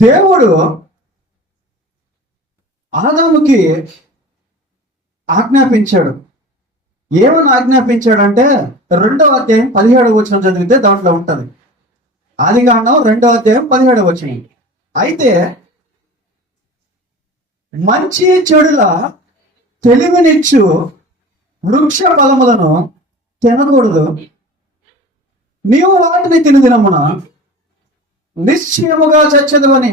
దేవుడు ఆదాముకి ఆజ్ఞాపించాడు. ఏమని ఆజ్ఞాపించాడంటే 2వ అధ్యాయం 17వ వచనం చదివితే దాంట్లో ఉంటది. ఆదికాండం 2వ అధ్యాయం 17వ వచనం. అయితే మంచి చెడుల తెలివినిచ్చు వృక్ష ఫలములను తినకూడదు, నీవు వాటిని తిను దినమున నిశ్చయముగా చచ్చదువని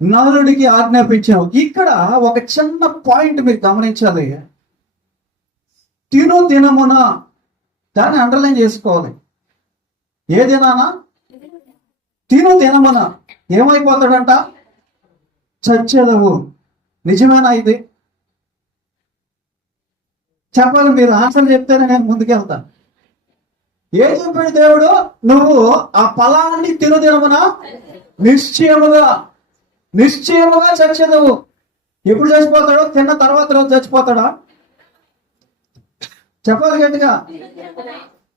నరుడికి ఆజ్ఞాపించావు. ఇక్కడ ఒక చిన్న పాయింట్ మీరు గమనించాలి. తిను దినమున, దాన్ని అండర్లైన్ చేసుకోవాలి. ఏ దినానా? తిను దినమున ఏమైపోతాడంట? చచ్చేదవు. నిజమేనా ఇది? చెప్పాలి, మీరు ఆన్సర్ చెప్తేనే నేను ముందుకెళ్తాను. ఏం చెప్పాడు దేవుడు? నువ్వు ఆ ఫలాన్ని తిను దినమున నిశ్చయముగా చచ్చేదవు. ఎప్పుడు చచ్చిపోతాడో? తిన్న తర్వాత రోజు చచ్చిపోతాడా? చెప్పాలి గట్టిగా.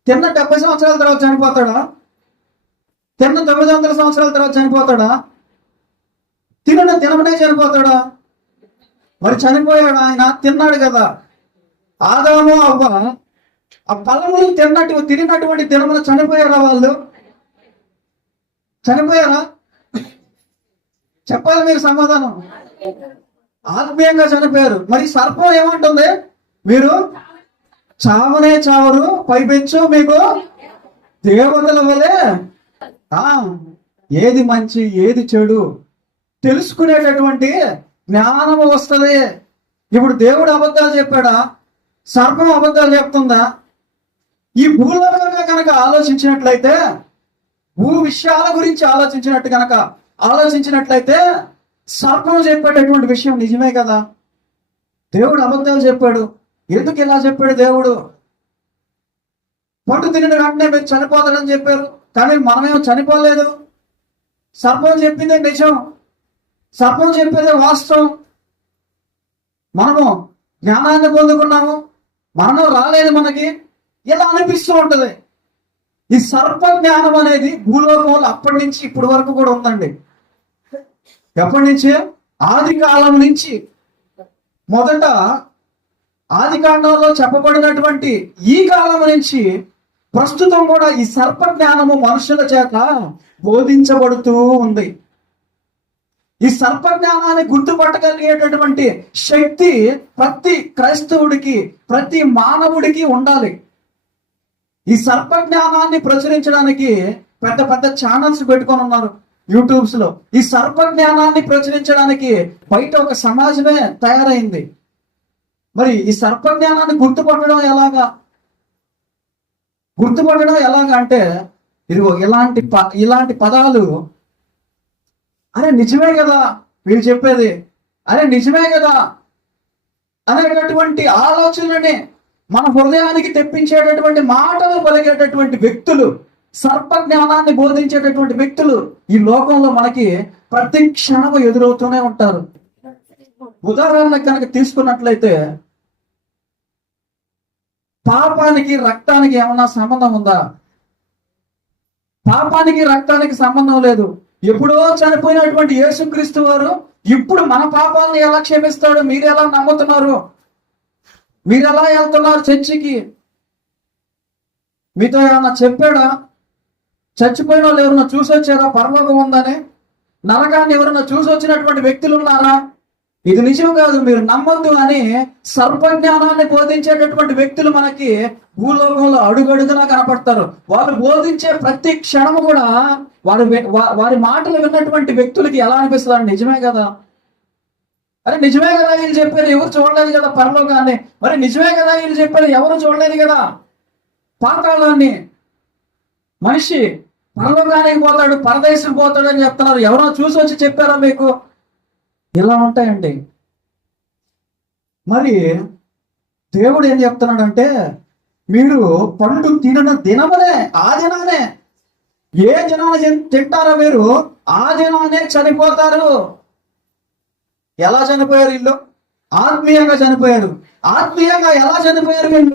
తిన్న 70 సంవత్సరాల తర్వాత చనిపోతాడా? తిన్న 900 సంవత్సరాల తర్వాత చనిపోతాడా? తినమనే చనిపోతాడా? మరి చనిపోయాడు ఆయన, తిన్నాడు కదా. ఆదాము అవ్వ ఆ ఫలములు తిరిగినటువంటి దినములు చనిపోయారా? వాళ్ళు చనిపోయారా? చెప్పాలి మీరు సమాధానం. ఆత్మీయంగా చనిపోయారు. మరి సర్పం ఏమంటుంది? మీరు చావనే చావరు, పైపెచ్చు మీకు దేవతల వలె ఏది మంచి ఏది చెడు తెలుసుకునేటటువంటి జ్ఞానము వస్తుంది. ఇప్పుడు దేవుడు అబద్ధాలు చెప్పాడా? సర్పం అబద్ధాలు చెప్తుందా? ఈ భూలోకంగా కనుక ఆలోచించినట్లయితే, భూ విషయాల గురించి ఆలోచించినట్లయితే సర్పం చెప్పేటటువంటి విషయం నిజమే కదా. దేవుడు అబద్ధాలు చెప్పాడు. ఎందుకు ఇలా చెప్పాడు దేవుడు? పండు తినిన వెంటనే మీరు చనిపోతాడని చెప్పారు, కానీ మనమేమో చనిపోలేదు. సర్పం చెప్పిందే నిజం, సర్పం చెప్పేదే వాస్తవం. మనము జ్ఞానాన్ని పొందుకున్నాము, మరణం రాలేదు మనకి, ఇలా అనిపిస్తూ ఉంటది. ఈ సర్ప జ్ఞానం అనేది భూలోకంలో అప్పటి నుంచి ఇప్పటి వరకు కూడా ఉందండి. ఎప్పటి నుంచి? ఆది కాలం నుంచి. మొదట ఆది కాండంలో చెప్పబడినటువంటి ఈ కాలం నుంచి ప్రస్తుతం కూడా ఈ సర్ప జ్ఞానము మనుషుల చేత బోధించబడుతూ ఉంది. ఈ సర్ప జ్ఞానాన్ని గుర్తుపట్టగలిగేటటువంటి శక్తి ప్రతి క్రైస్తవుడికి, ప్రతి మానవుడికి ఉండాలి. ఈ సర్ప జ్ఞానాన్ని ప్రచురించడానికి పెద్ద పెద్ద ఛానల్స్ పెట్టుకొని ఉన్నారు యూట్యూబ్స్ లో. ఈ సర్ప జ్ఞానాన్ని ప్రచురించడానికి బయట ఒక సమాజమే తయారైంది. మరి ఈ సర్ప జ్ఞానాన్ని గుర్తుపట్టడం ఎలాగా అంటే, ఇదిగో ఇలాంటి పదాలు, అరే నిజమే కదా వీళ్ళు చెప్పేది, అరే నిజమే కదా అనేటటువంటి ఆలోచనని మన హృదయానికి తెప్పించేటటువంటి మాటలు పలిగేటటువంటి వ్యక్తులు, సర్ప జ్ఞానాన్ని బోధించేటటువంటి వ్యక్తులు ఈ లోకంలో మనకి ప్రతి క్షణము ఎదురవుతూనే ఉంటారు. ఉదాహరణకు కనుక తీసుకున్నట్లయితే, పాపానికి రక్తానికి ఏమన్నా సంబంధం ఉందా? పాపానికి రక్తానికి సంబంధం లేదు. ఎప్పుడో చనిపోయినటువంటి యేసుక్రీస్తు వారు ఇప్పుడు మన పాపాలను ఎలా క్షమిస్తాడు? మీరు ఎలా నమ్ముతున్నారు? మీరు ఎలా వెళ్తున్నారు చర్చికి? మీతో ఏమన్నా చెప్పాడా? చచ్చిపోయిన వాళ్ళు ఎవరన్నా చూసి వచ్చారా పరలోకం ఉందని? నరకాన్ని ఎవరన్నా చూసి వచ్చినటువంటి వ్యక్తులు ఉన్నారా? ఇది నిజం కాదు, మీరు నమ్మొద్దు అని సర్పజ్ఞానాన్ని బోధించేటటువంటి వ్యక్తులు మనకి భూలోకంలో అడుగడుగునా కనపడతారు. వాళ్ళు బోధించే ప్రతి క్షణము కూడా వారి మాటలు విన్నటువంటి వ్యక్తులకి ఎలా అనిపిస్తుంది? నిజమే కదా, అరే నిజమే కదా వీళ్ళు చెప్పారు, ఎవరు చూడలేదు కదా పరలోకాన్ని. మరి నిజమే కదా వీళ్ళు చెప్పారు, ఎవరు చూడలేదు కదా పాతాళాన్ని. మనిషి పరలోకానికి పోతాడు, పరదేశం పోతాడు అని చెప్తున్నారు. ఎవరో చూసి వచ్చి చెప్పారా మీకు? ఇలా ఉంటాయండి. మరి దేవుడు ఏం చెప్తున్నాడంటే, మీరు పండు తినన దినమనే, ఆ దినానే, ఏ దినాన తింటారో మీరు ఆ దినానే చనిపోతారు. ఎలా చనిపోయారు వీళ్ళు? ఆత్మీయంగా చనిపోయారు. ఆత్మీయంగా ఎలా చనిపోయారు వీళ్ళు?